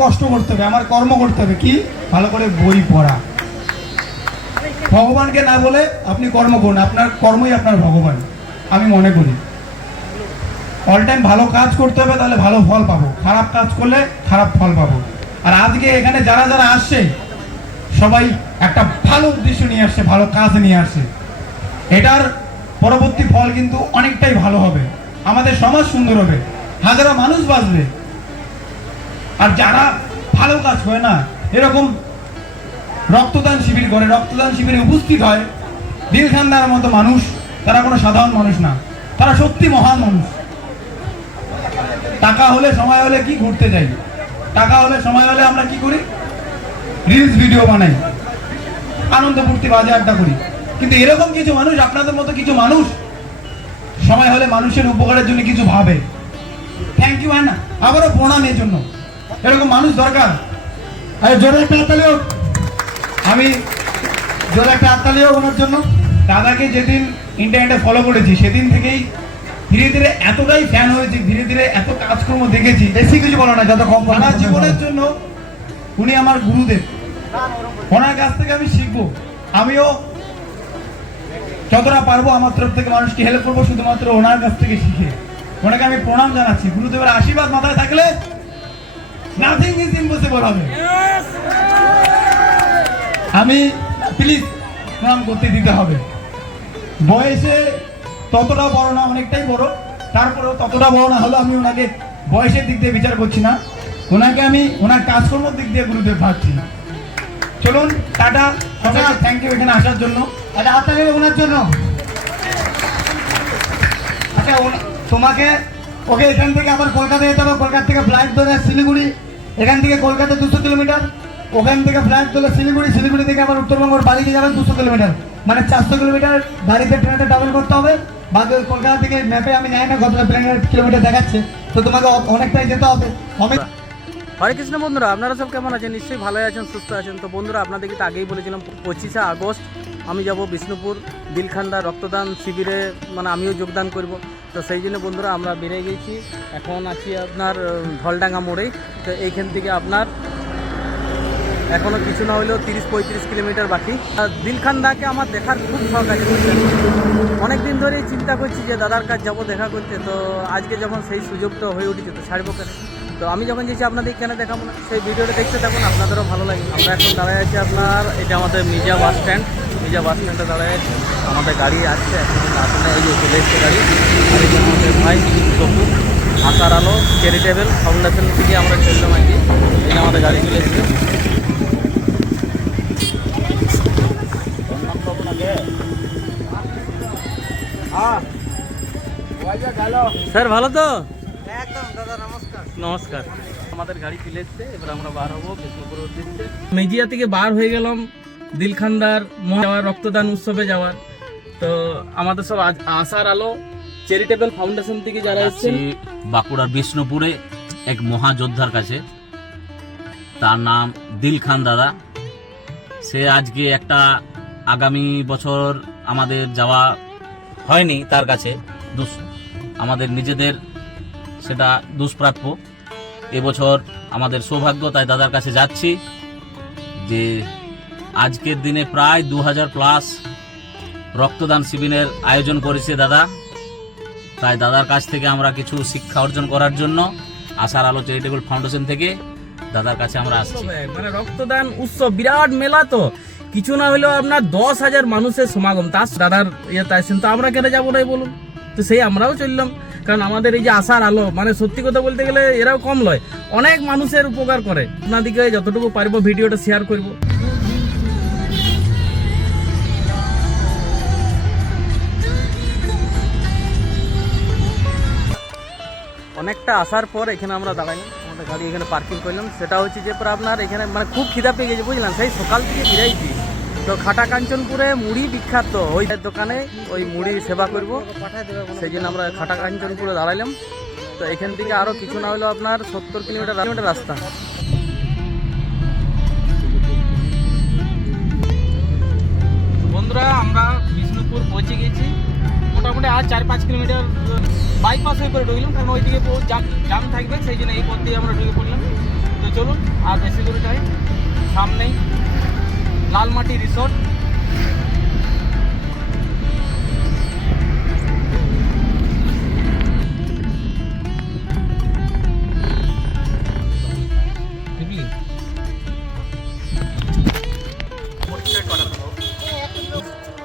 কষ্ট করতে হবে, আমার কর্ম করতে হবে, কি? ভালো করে বই পড়া। ভগবানকে না বলে আপনি কর্ম করুন, আপনার কর্মই আপনার ভগবান, আমি মনে করি। অল টাইম ভালো কাজ করতে হবে, তাহলে ভালো ফল পাবো। খারাপ কাজ করলে খারাপ ফল পাবো। আর আজকে এখানে যারা যারা আসছে, সবাই একটা ভালো উদ্দেশ্য নিয়ে আসছে, ভালো কাজ নিয়ে আসছে। এটার পরবর্তী ফল কিন্তু অনেকটাই ভালো হবে। আমাদের সমাজ সুন্দর হবে। হাজারো মানুষ বাঁচবে। আর যারা ভালো কাজ করে না, এরকম রক্তদান শিবির করে, রক্তদান শিবিরে উপস্থিত হয় দিলখান্দার মতো মানুষ, তারা কোনো সাধারণ মানুষ না, তারা সত্যি মহান মানুষ। টাকা হলে সময় হলে কি ঘুরতে যাই? টাকা হলে সময় হলে আমরা কি করি? রিলস ভিডিও বানাই, আনন্দ ফুর্তি বাজে আড্ডা করি। কিন্তু এরকম কিছু মানুষ, আপনাদের মতো কিছু মানুষ, সময় হলে মানুষের উপকারের জন্য কিছু ভাবে। থ্যাংক ইউ না আবারও প্রণাম এর জন্য। এরকম মানুষ দরকার। আরে জোরে একটা হাততালি হোক আমি জোরে একটা হাততালি হোক ওনার জন্য। দাদাকে যেদিন ইন্টারনেটে ফলো করেছি সেদিন থেকেই ধীরে ধীরে এতটাই ফ্যান হয়েছি ধীরে ধীরে এত কাজকর্ম দেখেছি। বেশি কিছু বলো না যত কম সারা জীবনের জন্য উনি আমার গুরুদেব। ওনার কাছ থেকে আমি শিখব। আমিও যতটা পারব আমার তরফ থেকে মানুষকে হেল্প করব শুধুমাত্র ওনার কাছ থেকে শিখে। ওনাকে আমি প্রণাম জানাচ্ছি। গুরুদেবের আশীর্বাদ মাথায় থাকলে নাথিং ইজ ইম্পসিবল হবে আমি প্লিজ প্রণাম করতে দিতে হবে। বয়সে ততটা বড় না অনেকটাই বড়। তারপরেও ততটা বড় না হলেও আমি ওনাকে বয়সের দিক দিয়ে বিচার করছি না। ওনাকে আমি ওনার কাজকর্মের দিক দিয়ে গুরুদেব ভাবছি চলুন টাটা। সবাইকে থ্যাংক ইউ এখানে আসার জন্য। আচ্ছা হোক ওনার জন্য। আচ্ছা তোমাকে ওকে, এখান থেকে আবার কলকাতা যেতে হবে, কলকাতা থেকে ফ্লাইট ধরে শিলিগুড়ি, এখান থেকে কলকাতা দুশো কিলোমিটার, ওখান থেকে ফ্লাইট ধরে শিলিগুড়ি শিলিগুড়ি থেকে আবার উত্তরবঙ্গের বাড়িতে যাবেন দুশো কিলোমিটার মানে চারশো কিলোমিটার গাড়িতে ট্রেনে ট্রাভেল করতে হবে। বাকি কলকাতা থেকে ম্যাপে আমি জানি না কতটা প্লেনের কিলোমিটার দেখাচ্ছে, তো তোমাকে অনেকটাই যেতে হবে। অনেক হরে কৃষ্ণ বন্ধুরা, আপনারা সব কেমন আছেন? নিশ্চয়ই ভালো আছেন, সুস্থ আছেন। তো বন্ধুরা আপনাদেরকে তো আগেই বলেছিলাম, পঁচিশে আগস্ট আমি যাব বিষ্ণুপুর, দিলখান্দা রক্তদান শিবিরে মানে আমিও যোগদান করব। তো সেই জন্য বন্ধুরা আমরা বেরিয়ে গেছি। এখন আছি আপনার ঢলডাঙ্গা মোড়ে। তো এইখান থেকে আপনার এখনও কিছু না হলেও তিরিশ পঁয়ত্রিশ কিলোমিটার বাকি। আর দিলখান্দাকে আমার দেখার খুব শখ আছে অনেক দিন ধরেই চিন্তা করছি যে দাদার কাজ যাব দেখা করতে। তো আজকে যখন সেই সুযোগটা হয়ে উঠেছে, তো ছাড়বো কেন? তো আমি যখন যেছি আপনাদের কেন দেখাবো না? সেই ভিডিওটা দেখতে থাকুন, আপনাদেরও ভালো লাগে। আমরা এখন দাঁড়ায় আছি আপনার, এটা আমাদের Mirza bus stand. Mirza bus স্ট্যান্ডে দাঁড়ায়, আমাদের গাড়ি আসছে আসলে এই যে চলে এসছে গাড়ি আর এই আমাদের ভাই তপু আশার আলো চ্যারিটেবল ফাউন্ডেশন থেকে আমরা চললাম আর কি এই আমাদের গাড়ি চলে এসছে। স্যার, ভালো তো? একদম দাদা নমস্কার। নমস্কার আমাদের গাড়ি চলে এসছে, এবার আমরা বার হব বিষ্ণুপুর মেজিয়া থেকে বার হয়ে গেলাম। দিলখান্দার যাওয়ার রক্তদান উৎসবে যাওয়ার। তো আমাদের সব আজ- আশার আলো চ্যারিটেবল ফাউন্ডেশন থেকে যারা এসেছেন। বাঁকুড়ার বিষ্ণুপুরে এক মহাযোদ্ধার কাছে। তার নাম দিল খান দাদা। সে আজকে একটা আগামী বছর আমাদের যাওয়া হয়নি তার কাছে দুস আমাদের নিজেদের সেটা দুষ্প্রাপ্য। এবছর আমাদের সৌভাগ্য তাই দাদার কাছে যাচ্ছি যে আজকের দিনে প্রায় দু হাজার প্লাস রক্তদান শিবিরের আয়োজন করেছে দাদা। তাই দাদার কাছ থেকে আমরা কিছু শিক্ষা অর্জন করার জন্য আশার আলো চ্যারিটেবল ফাউন্ডেশন থেকে দাদার কাছে আমরা আসছি। মানে রক্তদান উৎসব, বিরাট মেলা তো। কিছু না হলেও আপনার দশ হাজার মানুষের সমাগম। তার দাদার ইয়েতে আসছেন তো আমরা কেন যাব নাই বলুন? তো সেই আমরাও চললাম। কারণ আমাদের এই যে আশার আলো মানে সত্যি কথা বলতে গেলে এরাও কম লয়। অনেক মানুষের উপকার করে। আপনাদেরকে যতটুকু পারব ভিডিওটা শেয়ার করব। অনেকটা আসার পর এখানে আমরা দাঁড়াইলাম আমাদের গাড়ি এখানে পার্কিং করলাম। সেটা হচ্ছে যে পরে আপনার এখানে মানে খুব খিদা পেয়ে গেছে বুঝলাম সেই সকাল থেকে ফিরাইছি। তো খাটা কাঞ্চনপুরে মুড়ি বিখ্যাত। ওই দোকানে ওই মুড়ি সেবা করব। সেই জন্য আমরা খাটা কাঞ্চনপুরে দাঁড়াইলাম। তো এখান থেকে আরও কিছু না হলেও আপনার সত্তর কিলোমিটার কিলোমিটার রাস্তা। বন্ধুরা, আমরা বিষ্ণুপুর পৌঁছে গেছি। মোটামুটি আর চার পাঁচ কিলোমিটার বাইপাস হয়ে করে ঢুকলাম, কারণ ওইদিকে বহুত জাম জাম থাকবে, সেই জন্য এই পথ দিয়ে আমরা ঢুকে পড়লাম। তো চলুন, আর বেশি দূরে যাই। সামনেই লালমাটি রিসোর্ট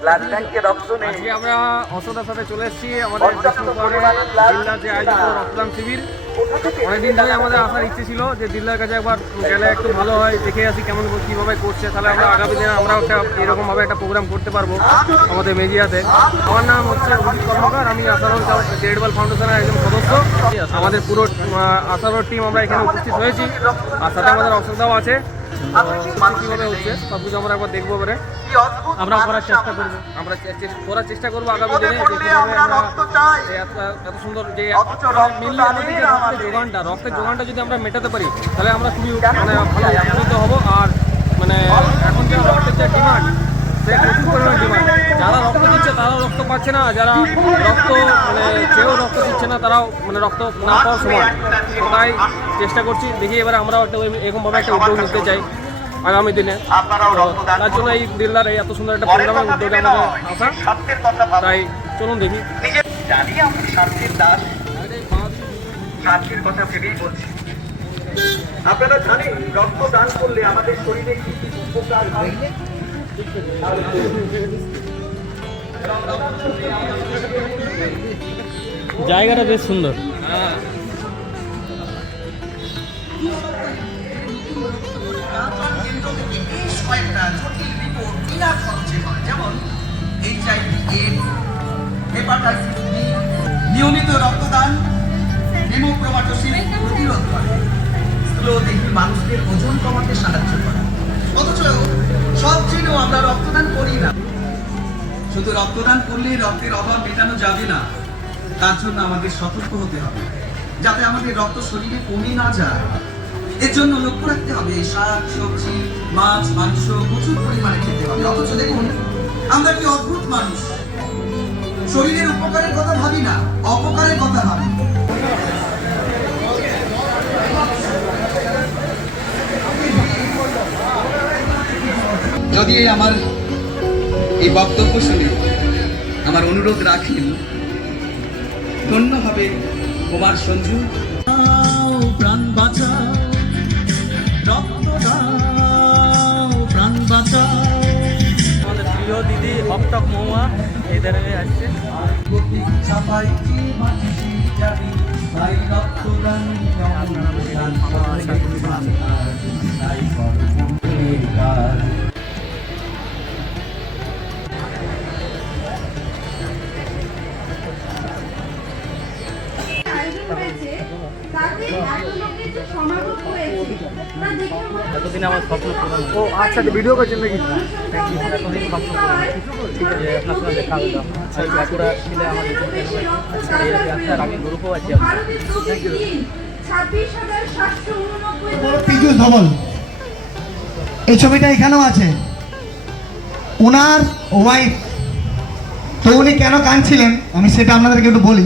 আজকে আমরা অশোদার সাথে চলে এসেছি আমাদের দিল্লার যে আয়োজিত রক্তদান শিবির। অনেকদিন ধরে আমাদের আসার ইচ্ছে ছিল যে দিল্লার কাছে একবার গেলে একটু ভালো হয় দেখে আসি কেমন কীভাবে করছে। তাহলে আমরা আগামী দিনে আমরাও একটা এরকমভাবে একটা প্রোগ্রাম করতে পারব আমাদের মেজিয়াতে আমার নাম হচ্ছে অভিজিৎ কর্মকার আমি আসারোল চ্যারিটেবল ফাউন্ডেশনের একজন সদস্য। আমাদের পুরো আসারোল টিম আমরা এখানে উপস্থিত হয়েছি। আর সাথে আমাদের অশোকদাও আছে। কীভাবে হচ্ছে সব কিছু আমরা একবার দেখব এবারে। আমরা করার চেষ্টা করব। আমরা করার চেষ্টা করব আগামী দিনে। আমরা এত সুন্দর যে মেনলি আমাদের যে রক্তের যোগানটা রক্তের যোগানটা যদি আমরা মেটাতে পারি তাহলে আমরা খুবই মানে ভালো উপকৃত হব। আর মানে এখন যে রক্তের যে ডিমান্ড প্রচুর পরিমাণে ডিমান্ড। যারা রক্ত দিচ্ছে তারাও রক্ত পাচ্ছে না। যারা রক্ত মানে কেউ রক্ত না তারাও মানে রক্ত না পাওয়ার সময়। তো তাই চেষ্টা করছি দেখি এবারে আমরাও একটা ওই- এরকমভাবে একটা উদ্যোগ নিতে চাই আগামী দিনে। তার জন্য এই দিলদার এই এত সুন্দর একটা প্রোগ্রামের উদ্যোগে আমাদের আসা। তাই চলুন দেখি। কথা ভেবেই বলছি। আপনারা জানেন রক্ত দান করলে আমাদের শরীরে কি কি উপকার হয়? জায়গাটা বেশ সুন্দর। নিয়মিত রক্তদান প্রতিরোধ করে। মানুষদের ওজন কমাতে সাহায্য করে। অথচ সব জেনেও আমরা রক্তদান করি না। শুধু রক্তদান করলে রক্তের অভাব মেটানো যাবে না। তার জন্য আমাদের সতর্ক হতে হবে, যাতে আমাদের রক্ত শরীরে কমে না যায়। এর জন্য লক্ষ্য রাখতে হবে, শাক, সবজি, মাছ, মাংস প্রচুর পরিমাণে খেতে হবে। অথচ দেখুন, আমরা কি অদ্ভুত মানুষ? শরীরের উপকারের কথা ভাবি না, অপকারের কথা ভাবি। যদি আমার এই বক্তব্য শুনে আমার অনুরোধ রাখেন ধন্য হবে কুমার সঞ্জু প্রাণ বাঁচাও রক্ত দাও প্রাণ বাঁচাও। আমাদের প্রিয় দিদি হকটক মহুয়া এদের আসছে। চাপাই এতদিন আমার স্বপ্ন পূরণ ও আচ্ছা ভিডিও করছেন নাকি? এতদিন স্বপ্ন পূরণ ঠিক আছে আপনার সঙ্গে দেখা হলো। এই বাঁকুড়া ছেলে আমার ইউটিউব চ্যানেল আছে এই ব্যবসার আমি গ্রুপও আছি পীযুষ ধবল। এই ছবিটা এখানেও আছে। ওনার ওয়াইফ তো উনি কেন কাঁদছিলেন? আমি সেটা আপনাদেরকে একটু বলি।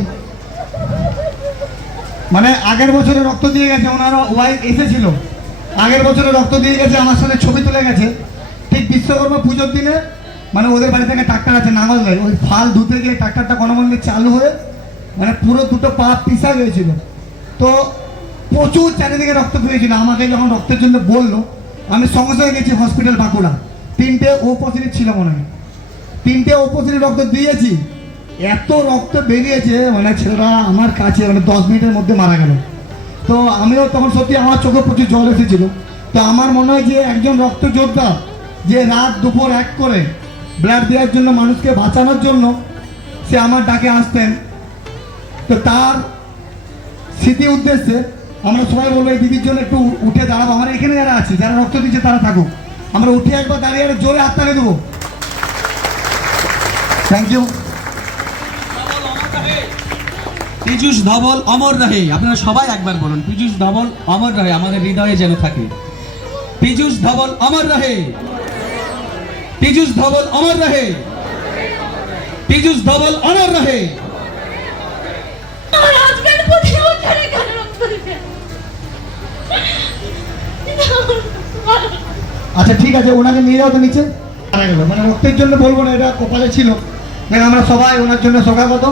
মানে আগের বছরে রক্ত দিয়ে গেছে ওনার ওয়াইফ এসেছিল। আগের বছরে রক্ত দিয়ে গেছে, আমার সাথে ছবি তুলে গেছে। ঠিক বিশ্বকর্মা পুজোর দিনে মানে ওদের বাড়ি থেকে ট্রাক্টর আছে, নাঙল ওই ফাল ধুতে গিয়ে ট্রাক্টরটা কোনো চালু হয়ে মানে পুরো দুটো পা পিসা গিয়েছিল। তো প্রচুর চারিদিকে রক্ত পেয়েছিল আমাকে যখন রক্তের জন্য বলল, আমি সঙ্গে সঙ্গে গেছি হসপিটাল বাঁকুড়া। তিনটে ও পজিটিভ ছিল মনে হয়। তিনটে ও পজিটিভ রক্ত দিয়েছি। এত রক্ত বেরিয়েছে মানে ছেলেরা আমার কাছে মানে দশ মিনিটের মধ্যে মারা গেল। তো আমিও তখন সত্যি আমার চোখে প্রচুর জল এসেছিল। তো আমার মনে হয় যে একজন রক্ত যোদ্ধা যে রাত দুপুর এক করে ব্লাড দেওয়ার জন্য মানুষকে বাঁচানোর জন্য সে আমার ডাকে আসতেন। তো তার স্মৃতি উদ্দেশ্যে আমরা সবাই বলব, এই দিদির জন্য একটু উঠে দাঁড়াবো। আমার এখানে যারা আছে, যারা রক্ত দিচ্ছে তারা থাকুক। আমরা উঠে একবার দাঁড়িয়ে জোরে হাত তালে দেবো। থ্যাংক ইউ পীযুষ ধবল অমর রহে। আপনারা সবাই একবার বলুন পীযুষ ধবল অমর রহে আমাদের হৃদয়ে যেন থাকে। পীযুষ ধবল অমর রহে। পীযুষ ধবল অমর রহে। পীযুষ ধবল অমর রহে। আমার হাজবেন্ড প্রতি বছরই কেন রক্ত দিতে? আচ্ছা ঠিক আছে ওনাকে নিয়ে যাও তো নিচে। মারা গেল মানে রক্তের জন্য বলব না এটা কপালে ছিল। মানে আমরা সবাই ওনার জন্য শোকাগত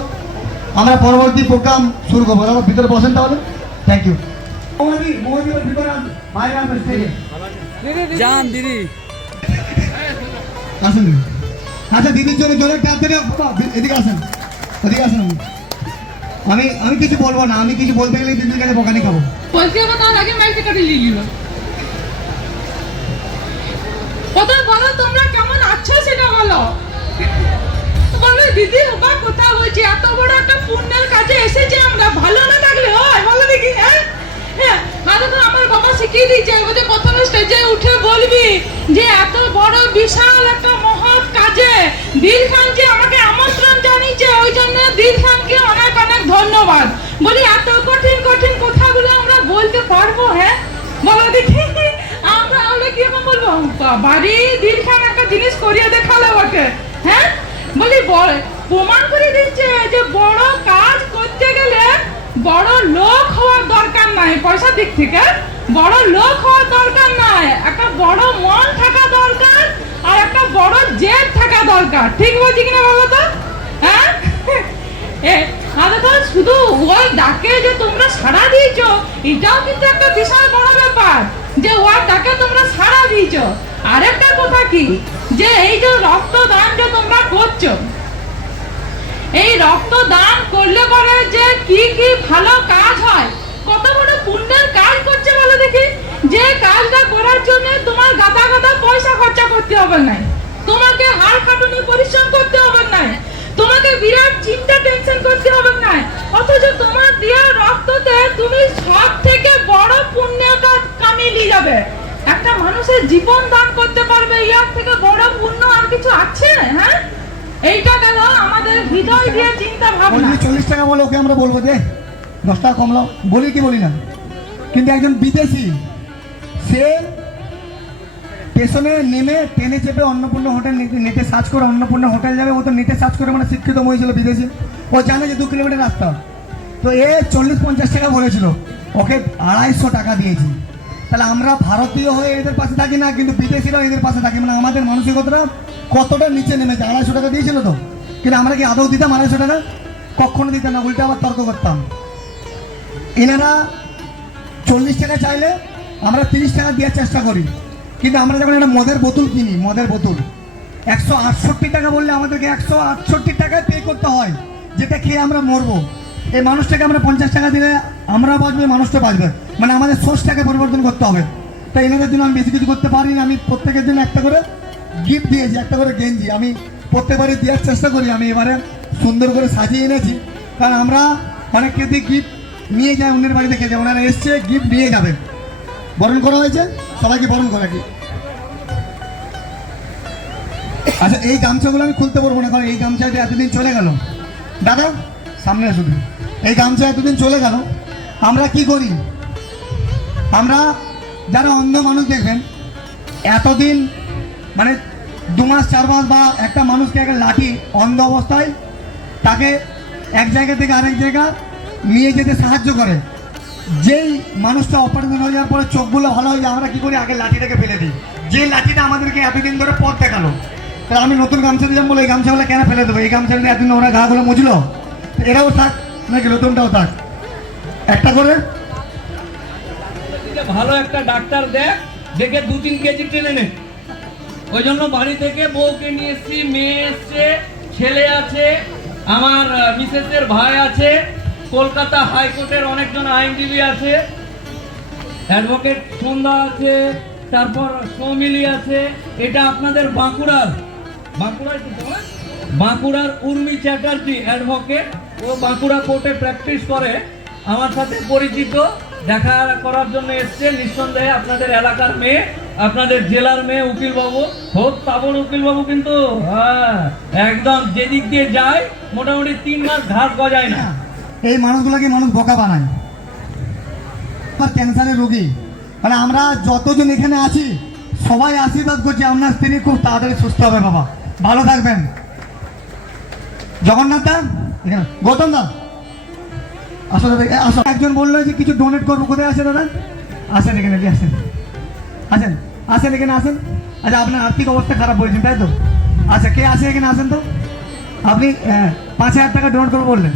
আমরা পরবর্তী প্রোগ্রাম শুরু করব। আমার ভিতরে বসেন তাহলে। থ্যাংক ইউ যান দিদি। আসুন আচ্ছা দিদির জন্য জোরে এদিকে আসেন। এদিকে আসেন। আমি আমি কিছু বলব না আমি কিছু বলতে গেলে দিদির কাছে বকানি খাব। তার আগে মাইকে কাটি নিয়ে নিল কথা বলো তোমরা কেমন আছো সেটা বলো। বলো দিদি বা কথা বলছি এত বড় একটা পুণ্যের কাজে এসেছি, আমরা ভালো না থাকলে? হয় বলো দেখি হ্যাঁ? হ্যাঁ আরে তো আমার বাবা শিখিয়ে দিয়েছে বলছে প্রথমে স্টেজে উঠে বলবি যে এত বড় বিশাল একটা মহৎ কাজে দিল খান যে আমাকে আমন্ত্রণ জানিয়েছে, ওই জন্য দিল খানকে অনেক অনেক ধন্যবাদ। বলি, এত কঠিন কঠিন কথাগুলো আমরা বলতে পারব হ্যাঁ? বলো দেখি, আমরা হলে কীরকম বলব? বাড়ি দিল খান একটা জিনিস করিয়ে দেখাল ওকে হ্যাঁ? বলি প্রমাণ করে দিচ্ছে যে বড় কাজ করতে গেলে বড় লোক হওয়ার দরকার নাই পয়সার দিক থেকে। বড় লোক হওয়ার দরকার নাই, একটা বড় মন থাকা দরকার আর একটা বড় জেদ থাকা দরকার। ঠিক বলছি কিনা বলো তো? হ্যাঁ? এ, আরে তো শুধু ওই ডাকে যে তোমরা সাড়া দিয়েছ, এটাও কিন্তু একটা বিশাল বড় ব্যাপার যে ওর ডাকে তোমরা সাড়া দিয়েছ। আরেকটা কথা কি? যে এই যে রক্তদান যে তোমরা করছ, এই রক্তদান করলে পরে যে কি কি ভালো কাজ হয়, কত বড় পুণ্যের কাজ করছে বলো দেখি। যে কাজটা করার জন্য তোমার গাদা গাদা পয়সা খরচা করতে হবে না তোমাকে হাড় খাটুনি পরিশ্রম করতে হবে না তোমাকে বিরাট চিন্তা টেনশন করতে হবে না অথচ তোমার দেওয়া রক্ততে তুমি সব থেকে বড় পুণ্যের কাজ কামিয়ে নিয়ে যাবে। একটা মানুষের জীবন দান করতে পারবে, ইয়ার থেকে বড় পুণ্য আর কিছু আছে? হ্যাঁ? এইটা গেল আমাদের হৃদয় দিয়ে চিন্তা ভাবনা। চল্লিশ টাকা বলে, ওকে আমরা বলব যে, দশ টাকা কমলাও বলি কি বলি না? কিন্তু একজন বিদেশি, সে স্টেশনে নেমে ট্রেনে চেপে অন্নপূর্ণ হোটেল নেটে- নেটে সার্চ করে, অন্নপূর্ণ হোটেল যাবে, ও তো নেটে সার্চ করে মানে শিক্ষিত হয়েছিল বিদেশি। ও জানে যে দু কিলোমিটার রাস্তা। তো এ চল্লিশ পঞ্চাশ টাকা বলেছিল, ওকে আড়াইশো টাকা দিয়েছি। তাহলে আমরা ভারতীয় হয়ে এদের পাশে থাকি না, কিন্তু বিদেশিরাও এদের পাশে থাকি। মানে আমাদের মানসিকতাটা কতটা নিচে নেমেছে আড়াইশো টাকা দিয়েছিল তো। কিন্তু আমরা কি আদৌ দিতাম আড়াইশো টাকা? কখনো দিতাম না, উল্টে আবার তর্ক করতাম। এনারা চল্লিশ টাকা চাইলে আমরা তিরিশ টাকা দেওয়ার চেষ্টা করি। কিন্তু আমরা যখন একটা মদের বোতল কিনি, মদের বোতল, একশো আটষট্টি টাকা বললে আমাদেরকে একশো আটষট্টি টাকায় পে করতে হয়, যেটা খেয়ে আমরা মরবো। এই মানুষটাকে আমরা পঞ্চাশ টাকা দিলে আমরা বাঁচবে মানুষটা বাঁচবে। মানে আমাদের সোর্সটাকে পরিবর্তন করতে হবে। তাই এনাদের জন্য আমি বেশি কিছু করতে পারিনি আমি প্রত্যেকের জন্য একটা করে গিফট দিয়েছি, একটা করে গেঞ্জি। আমি প্রত্যেকবারই দেওয়ার চেষ্টা করি। আমি এবারে সুন্দর করে সাজিয়ে এনেছি। কারণ আমরা অনেককে দিয়ে গিফট নিয়ে যাই অন্যের বাড়িতে খেতে ওনারা এসছে গিফট নিয়ে যাবে। বরণ করা হয়েছে? সবাইকে বরণ করা কি? আচ্ছা এই গামছাগুলো আমি খুলতে পারব না, কারণ এই গামছা যে এতদিন চলে গেল। দাদা, সামনে আসুন। এই গামছা এতদিন চলে গেল। আমরা কি করি? আমরা যারা অন্ধ মানুষ দেখবেন, এতদিন মানে দু মাস, চার মাস বা একটা মানুষকে একটা লাঠি অন্ধ অবস্থায় তাকে এক জায়গা থেকে আরেক জায়গা নিয়ে যেতে সাহায্য করে। যেই মানুষটা অপারেশন হয়ে যাওয়ার পরে চোখগুলো ভালো হয়ে যায়, আমরা কী করি? আগে লাঠিটাকে ফেলে দিই। যে লাঠিটা আমাদেরকে এতদিন ধরে পথ দেখাল, তাহলে আমি নতুন গামছা দিলাম বলে এই গামছাগুলো কেন ফেলে দেবো? এই গামছা নিয়ে এতদিন ওরা ঘাগুলো মুছলো এরাও থাক, নাকি নতুনটাও থাক? একটা করে ভালো একটা ডাক্তার দেখ, দেখে দু তিন কেজি টেনে নে। ওই জন্য বাড়ি থেকে বউকে নিয়ে এসছি, মেয়ে এসছে, ছেলে আছে, আমার মিসেসের ভাই আছে, কলকাতা হাইকোর্টের অনেকজন আইনজীবী আছে, অ্যাডভোকেট সন্ধ্যা আছে, তারপর সৌমিলি আছে, এটা আপনাদের বাঁকুড়ার। তোমার? বাঁকুড়ার উর্মি চ্যাটার্জি অ্যাডভোকেট, ও বাঁকুড়া কোর্টে প্র্যাকটিস করে, আমার সাথে পরিচিত। দেখা করার জন্য এসছে। নিঃসন্দেহে আপনাদের এলাকার মেয়ে, আপনাদের জেলার মেয়ে উকিল বাবু হোক তাবর উকিল বাবু কিন্তু হ্যাঁ একদম যেদিক দিয়ে যায়, মোটামুটি তিন মাস ঘাস গজায় না। এই মানুষগুলোকে মানুষ বোকা বানায়। আমার ক্যান্সারের রোগী। মানে আমরা যতজন এখানে আছি, সবাই আশীর্বাদ করছি, আপনার স্ত্রী খুব তাড়াতাড়ি সুস্থ হবে, বাবা। ভালো থাকবেন। জগন্নাথ দা গৌতম দা আসো আসো একজন বলল যে কিছু ডোনেট করব, কোথায় আছে দাদা? আসেন এখানে আসেন। আসেন আসেন এখানে, আসেন। আচ্ছা আপনার আর্থিক অবস্থা খারাপ বলছেন, তাই তো? আচ্ছা কে আছে এখানে, আসেন তো। আপনি পাঁচ হাজার টাকা ডোনেট করব বললেন।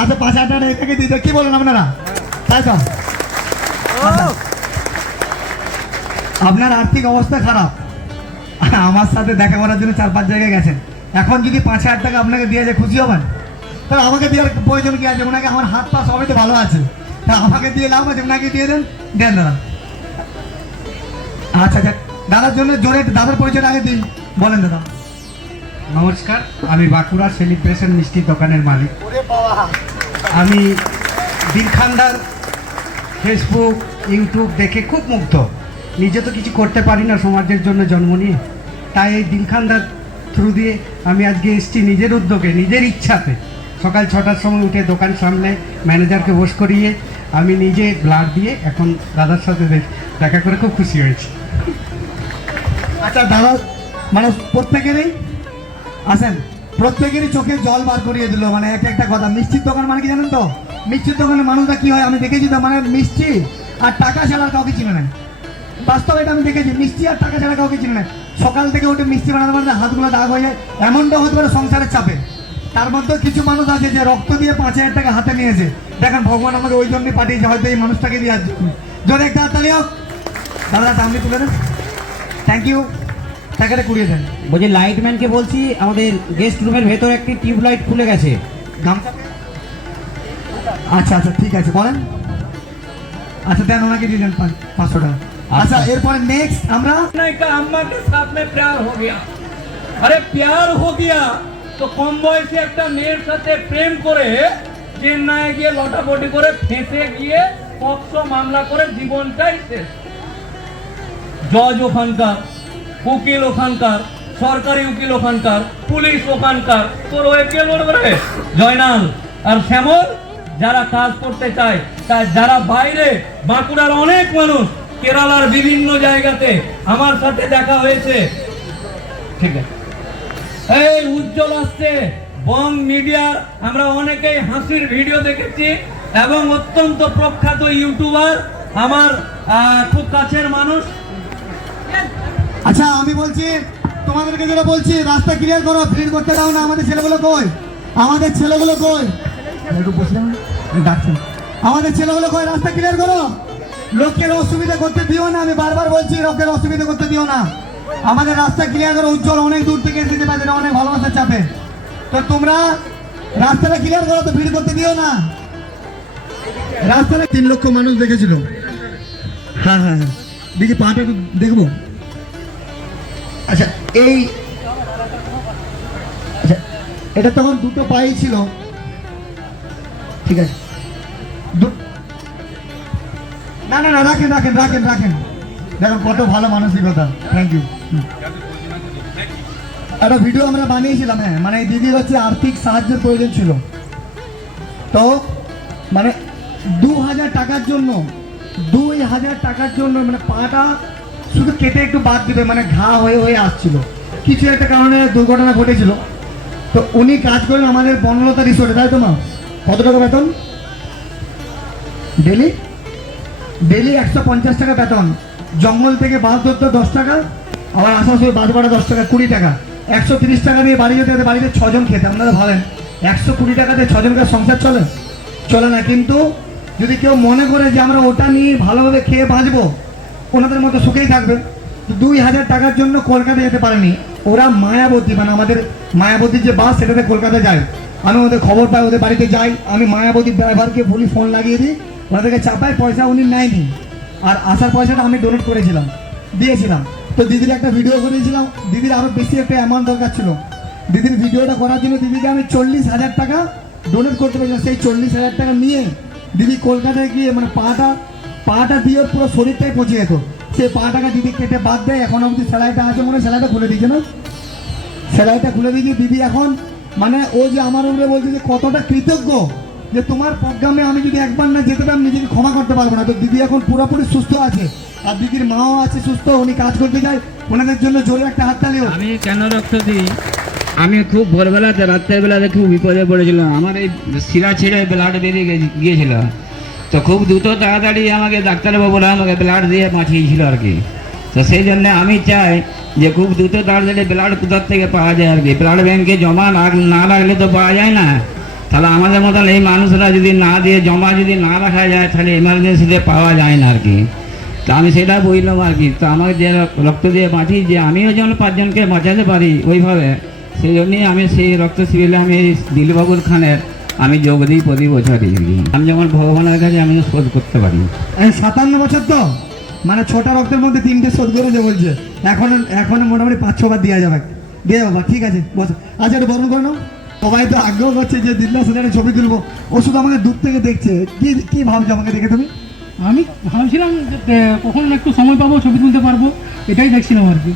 আচ্ছা পাঁচ হাজার টাকা এটাকে দিতে কি বলেন আপনারা? তাই তো? আচ্ছা। আপনার আর্থিক অবস্থা খারাপ। আমার সাথে দেখা করার জন্য চার পাঁচ জায়গায় গেছেন। এখন যদি পাঁচ হাজার টাকা আপনাকে দিয়ে যায়, খুশি হবেন? তাহলে আমাকে দেওয়ার প্রয়োজন কি আছে? ওনাকে আমার হাত পা সবই তো ভালো আছে। তা আমাকে দিয়ে লাভ আছে? ওনাকে দিয়ে দেন? দেন দাদা। আচ্ছা আচ্ছা। দাদার জন্য জোরে দাদার পরিচয়টা আগে দিন। বলেন দাদা। নমস্কার আমি বাঁকুড়া সেলিব্রেশন মিষ্টির দোকানের মালিক। আমি দিলখান্দার ফেসবুক ইউটিউব দেখে খুব মুগ্ধ। নিজে তো কিছু করতে পারি না সমাজের জন্য জন্ম নিয়ে। তাই এই দিলখান্দার থ্রু দিয়ে আমি আজকে এসেছি নিজের উদ্যোগে নিজের ইচ্ছাতে। সকাল ছটার সময় উঠে দোকান সামনে ম্যানেজারকে বস করিয়ে আমি নিজে ব্লাড দিয়ে এখন দাদার সাথে দেখা করে খুব খুশি হয়েছি। আচ্ছা দাদা মানে প্রত্যেকেরই আসেন, প্রত্যেকেরই চোখে জল বার করিয়ে দিল মানে একটা একটা কথা। মিষ্টির দোকান মানে কি জানেন তো? মিষ্টির দোকানে মানুষরা কি হয়, আমি দেখেছি তো মানে মিষ্টি আর টাকা ছাড়া কাউকে চিনে নেয় বাস্তবে এটা আমি দেখেছি, মিষ্টি আর টাকা ছাড়া কাউকে চিনে নেয় সকাল থেকে উঠে মিষ্টি বানাতে বানাতে হাতগুলো দাগ হয়ে যায়, এমনটা হতে পারে সংসারের চাপে। তার মধ্যে কিছু মানুষ আছে যে রক্ত দিয়ে পাঁচ হাজার টাকা হাতে নিয়েছে। দেখেন ভগবান আমাকে ওই জন্যই পাঠিয়েছে হয়তো এই মানুষটাকে দিয়ে আসছে যদি একটা হাততালি হোক দাদা আপনি তুলে দেন। থ্যাংক ইউ টাকাটা কুড়িয়ে দেন। বলছি লাইটম্যানকে বলছি আমাদের গেস্ট রুমের ভেতর একটি টিউবলাইট খুলে গেছে। আচ্ছা আচ্ছা ঠিক আছে বলেন। আচ্ছা দেন ওনাকে দিয়ে দেন পাঁচশো টাকা। আচ্ছা।, আচ্ছা এরপরে নেক্সট আমরা আমাকে সাথ মে প্যার হো গিয়া আরে প্যার হো গিয়া তো কম বয়সে একটা মেয়ের সাথে প্রেম করে চেন্নাইয়ে গিয়ে লটাপটি করে ফেঁসে গিয়ে পক্সো মামলা করে জীবনটাই শেষ। জজ ওখানকার, উকিল ওখানকার, সরকারি উকিল ওখানকার, পুলিশ ওখানকার, তোর ওয়ে কে লড়বে জয়নাল আর শ্যামল, যারা কাজ করতে চায়, তা যারা বাইরে, বাঁকুড়ার অনেক মানুষ, কেরালার বিভিন্ন জায়গাতে আমার সাথে দেখা হয়েছে। ঠিক আছে। এই উজ্জ্বল আসছে। বং মিডিয়ার আমরা অনেকেই হাসির ভিডিও দেখেছি এবং অত্যন্ত প্রখ্যাত ইউটিউবার আমার খুব কাছের মানুষ। আচ্ছা আমি বলছি তোমাদেরকে যেটা বলছি রাস্তা ক্লিয়ার করো ভিড় করতে দাও না আমাদের ছেলেগুলো কই? আমাদের ছেলেগুলো কই? একটু বসলাম ডাকছেন আমাদের ছেলেগুলো কই? রাস্তা ক্লিয়ার করো? লোকের অসুবিধা করতে দিও না আমি বারবার বলছি লোকের অসুবিধা করতে দিও না। আমাদের রাস্তা ক্লিয়ার করো উজ্জ্বল, অনেক দূর থেকে এসেছে তাদের অনেক ভালোবাসার চাপে। তো তোমরা রাস্তাটা ক্লিয়ার করো তো ভিড় করতে দিও না। রাস্তাটা তিন লক্ষ মানুষ দেখেছিল। হ্যাঁ হ্যাঁ হ্যাঁ। দেখি পাটা দেখব। আচ্ছা এই আচ্ছা এটা তখন দুটো পাই ছিল। ঠিক আছে। না না না, রাখেন রাখেন রাখেন রাখেন। দেখুন কত ভালো মানসিকতা। থ্যাংক ইউ একটা ভিডিও আমরা বানিয়েছিলাম হ্যাঁ। মানে দিদির হচ্ছে আর্থিক সাহায্যের প্রয়োজন ছিল। তো মানে দু হাজার টাকার জন্য দুই হাজার টাকার জন্য মানে পাটা শুধু কেটে একটু বাদ দিবে মানে ঘা হয়ে হয়ে আসছিল। কিছু একটা কারণে দুর্ঘটনা ঘটেছিল। তো উনি কাজ করেন আমাদের বনলতা রিসোর্টে তাই তো মা? কত টাকা বেতন? ডেলি? ডেলি একশো পঞ্চাশ টাকা বেতন। জঙ্গল থেকে বাস ধরতে দশ টাকা আবার আসার সময় বাস ভাড়া দশ টাকা, কুড়ি টাকা। একশো তিরিশ টাকা দিয়ে বাড়ি যেতে বাড়িতে ছজন খেতে আপনারা ভাবেন। একশো কুড়ি টাকাতে ছজনকার সংসার চলে? চলে না, কিন্তু যদি কেউ মনে করে যে আমরা ওটা নিয়ে ভালোভাবে খেয়ে বাঁচবো, ওনাদের মতো সুখেই থাকবে। দুই হাজার টাকার জন্য কলকাতা যেতে পারেনি। ওরা মায়াবতী মানে আমাদের মায়াবতীর যে বাস, সেটাতে কলকাতা যায়। আমি ওদের খবর পাই, ওদের বাড়িতে যাই। আমি মায়াবতীর ড্রাইভারকে বলি ফোন লাগিয়ে দিই। ওনাদেরকে চাপায়, পয়সা উনি নেয়নি। আর আসার পয়সাটা আমি ডোনেট করেছিলাম, দিয়েছিলাম। তো দিদির একটা ভিডিও করেছিলাম। দিদির আরও বেশি একটা অ্যামাউন্ট দরকার ছিল। দিদির ভিডিওটা করার জন্য দিদিকে আমি চল্লিশ হাজার টাকা ডোনেট করতে পেরেছিলাম। সেই চল্লিশ হাজার টাকা নিয়ে দিদি কলকাতায় গিয়ে মানে পাটা পাটা দিয়ে পুরো শরীরটাই পচে যেত। সেই পাটাকে দিদি কেটে বাদ দেয়। এখন অবধি সেলাইটা আছে মনে সেলাইটা খুলে দিয়েছে না? সেলাইটা খুলে দিয়েছে। দিদি এখন মানে ও যে আমার উপরে বলছে যে কতটা কৃতজ্ঞ যে তোমার প্রোগ্রামে আমি যদি একবার না যেতে পারি নিজেকে ক্ষমা করতে পারব না। তো দিদি এখন পুরোপুরি সুস্থ আছে। আর দিদির মাও আছে, সুস্থ, উনি কাজ করতে যায়, ওনাদের জন্য জোরে একটা হাততালি আমি কেন রক্ত দিই? আমি খুব ভোরবেলাতে রাত্রেবেলাতে খুব বিপদে পড়েছিলাম। আমার এই শিরা ছিঁড়ে ব্লাড বেরিয়ে গিয়েছিল। তো খুব দ্রুত তাড়াতাড়ি আমাকে ডাক্তারবাবুরা আমাকে ব্লাড দিয়ে বাঁচিয়েছিল আর কি। তো সেই জন্য আমি চাই যে খুব দ্রুত তাড়াতাড়ি ব্লাড কোথার থেকে পাওয়া যায় আর কি। ব্লাড ব্যাংকে জমা না রাখলে তো পাওয়া যায় না। তাহলে আমাদের মতন এই মানুষরা যদি না দিয়ে জমা যদি না রাখা যায়, তাহলে এমার্জেন্সিতে পাওয়া যায় না আর কি। তা আমি সেটা বললাম আর কি। তো আমাকে যে রক্ত দিয়ে বাঁচি যে আমিও যেন পাঁচজনকে বাঁচাতে পারি ওইভাবে, সেই জন্যই আমি সেই রক্ত শিবিরে আমি দিলবাবুর খানের আমি যোগ দিই প্রতি বছরই আর আমি যেমন ভগবানের কাছে আমি শোধ করতে পারি। সাতান্ন বছর তো? মানে ছটা রক্তের মধ্যে তিনটে শোধ করেছে বলছে। এখন এখন মোটামুটি পাঁচ ছবার দেওয়া যাবে। দিয়ে যাব ঠিক আছে, বস। আচ্ছা একটু বরণ করে নাও। সবাই তো আগ্রহ করছে যে দিল্লা সেখানে ছবি তুলবো। ও শুধু আমাকে দূর থেকে দেখছে। কি কি ভাবছ আমাকে দেখে তুমি? আমি ভাবছিলাম কখন একটু সময় পাবো, ছবি তুলতে পারব। এটাই দেখছিলাম আর কি।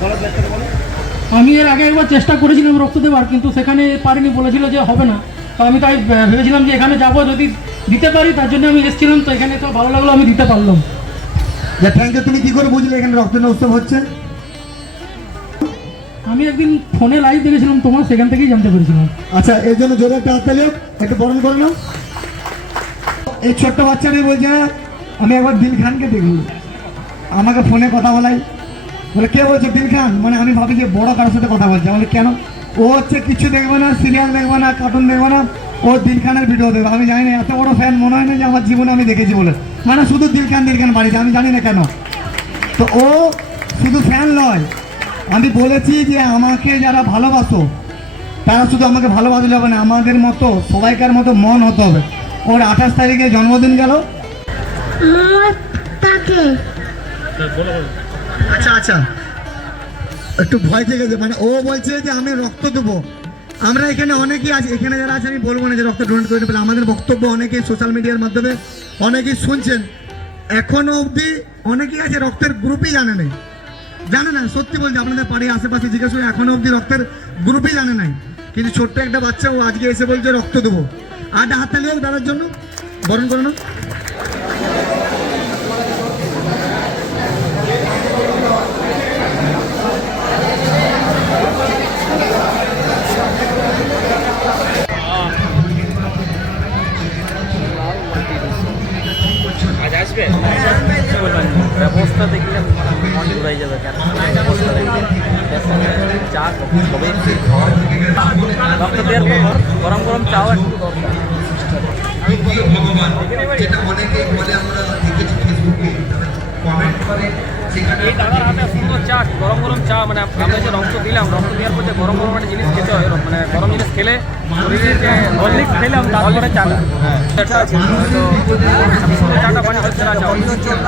দাও আমি এর আগে একবার চেষ্টা করেছিলাম রক্ত দেওয়ার কিন্তু সেখানে পারিনি, বলেছিল যে হবে না। তো আমি তাই ভেবেছিলাম যে এখানে যাব, যদি দিতে পারি, তার জন্য আমি এসেছিলাম, তো এখানে তো ভালো লাগল, আমি দিতে পারলাম। তুমি কি করে বুঝলে এখানে রক্তদান উৎসব হচ্ছে? আমি একদিন ফোনে লাইভ দেখেছিলাম, তোমার সেখান থেকেই জানতে পেরেছিলাম। আচ্ছা এর জন্য জোরে একটা হোক একটু বরণ করে নাও। এই ছোট্ট বাচ্চাটি বলছে, আমি একবার দিল খানকে দেখব। আমাকে ফোনে কথা বলাই। বলে, কে বলছে দিল খান? মানে আমি ভাবি যে বড় কারোর সাথে কথা বলছে। বলে, কেন? ও হচ্ছে কিছু দেখবে না সিরিয়াল দেখবে না কার্টুন দেখবে না, ও দিল খানের ভিডিও দেখবে। আমি জানি না, এত বড় ফ্যান মনে হয় না যে আমার জীবনে আমি দেখেছি বলে। মানে শুধু দিল খান দিল খান বাড়িতে, আমি জানি না কেন। তো ও শুধু ফ্যান নয় আমি বলেছি যে আমাকে যারা ভালোবাসো তারা শুধু আমাকে ভালোবাসলে হবে না আমাদের মতো সবাইকার মতো মন হতে হবে। ওর আঠাশ তারিখে জন্মদিন গেল। তাকে আচ্ছা আচ্ছা। একটু ভয় থেকে গেছে মানে ও বলছে যে আমি রক্ত দেবো। আমরা এখানে অনেকেই আছি এখানে যারা আছে আমি বলব না যে রক্ত ডোনেট করে নেবেন আমাদের বক্তব্য অনেকেই সোশ্যাল মিডিয়ার মাধ্যমে অনেকেই শুনছেন। এখনও অবধি অনেকেই আছে রক্তের গ্রুপই জানে নাই। জানে না, সত্যি বলছি, আপনাদের বাড়ির আশেপাশে জিজ্ঞাসা এখনও অবধি রক্তের গ্রুপই জানে নাই। কিন্তু ছোট্ট একটা বাচ্চা ও আজকে এসে বলছে রক্ত দেবো। আর হাততালি হোক দাদার জন্য, বরণ করে নাও ব্যবস্থা দেখলে মানে মন ঘুরাই যাবে কেন ব্যবস্থা দেখলে চা কবে রক্ত দেওয়ার পর গরম গরম চাও একটু দরকার ভগবান যেটা অনেকেই বলে আমরা দেখেছি ফেসবুকে কমেন্ট করে সেখানে এই দাদার হাতে সুন্দর চা গরম গরম চা মানে আমরা যে রক্ত দিলাম রক্ত দেওয়ার পর যে গরম গরম একটা জিনিস খেতে হয় মানে গরম জিনিস খেলে শরীরে যে হরলিক্স চাটা চাটা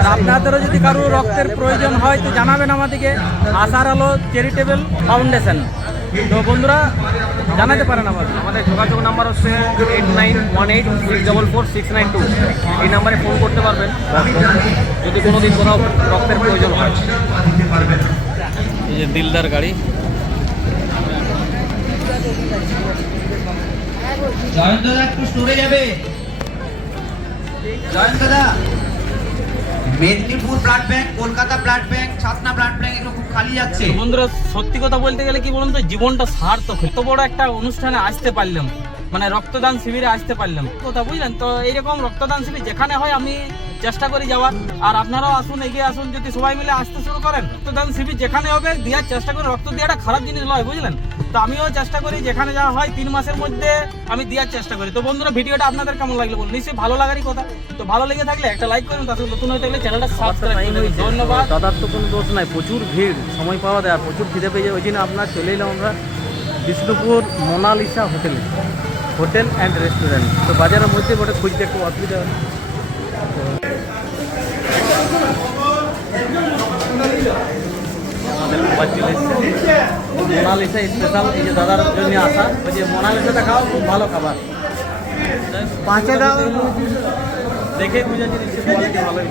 আর আপনাদেরও যদি কারও রক্তের প্রয়োজন হয় তো জানাবেন আমাদেরকে। আশার আলো চ্যারিটেবল ফাউন্ডেশন তো বন্ধুরা জানাতে পারেন আমাদের। আমাদের যোগাযোগ নাম্বার হচ্ছে eight nine one eight six double four six nine two এই নাম্বারে ফোন করতে পারবেন। যদি কোনো দিন কোথাও রক্তের প্রয়োজন হয়। এই যে দিলদার গাড়ি। জয়ন্ত দাদা একটু স্টোরে যাবে। জয়ন্ত দাদা Medinipur blood bank, Kolkata blood bank Chhatna blood bank এগুলো খুব খালি যাচ্ছে। বন্ধুরা, সত্যি কথা বলতে গেলে কি বলুন তো, জীবনটা সার্থক। এত বড় একটা অনুষ্ঠানে আসতে পারলাম। মানে রক্তদান শিবিরে আসতে পারলাম। কথা বুঝলেন? তো এইরকম রক্তদান শিবির যেখানে হয়, আমি চেষ্টা করি যাওয়ার। আর আপনারাও আসুন, এগিয়ে আসুন, যদি সবাই মিলে আসতে শুরু করেন, রক্তদান শিবির যেখানে হবে, দেওয়ার চেষ্টা করি রক্ত দেওয়াটা খারাপ জিনিস নয়, বুঝলেন? তো আমিও চেষ্টা করি যেখানে যাওয়া হয় তিন মাসের মধ্যে আমি দেওয়ার চেষ্টা করি। তো বন্ধুরা ভিডিওটা আপনাদের কেমন লাগল বলুন? নিশ্চয়ই ভালো লাগারই কথা। তো ভালো লেগে থাকলে একটা লাইক করুন তাতে নতুন হয়ে থাকলে চ্যানেলটা সাবস্ক্রাইব করুন। ধন্যবাদ। দাদার তো কোনো দোষ নাই প্রচুর ভিড় সময় পাওয়া যায় প্রচুর খিদে পেয়ে যায়। ওই জন্য আপনার চলে এলাম আমরা Bishnupur Monalisa hotel hotel and restaurant তো বাজারের মধ্যে ওটা খুঁজতে একটু অসুবিধা হয়। আমাদের মোবাইল চলে এসেছে মোনালিসা স্পেশাল এই যে দাদার জন্য আসা ওই যে মোনালিসাটা খাওয়া খুব ভালো খাবার। পাঁচে দাও। দেখে বুঝা জিনিস ভালোই।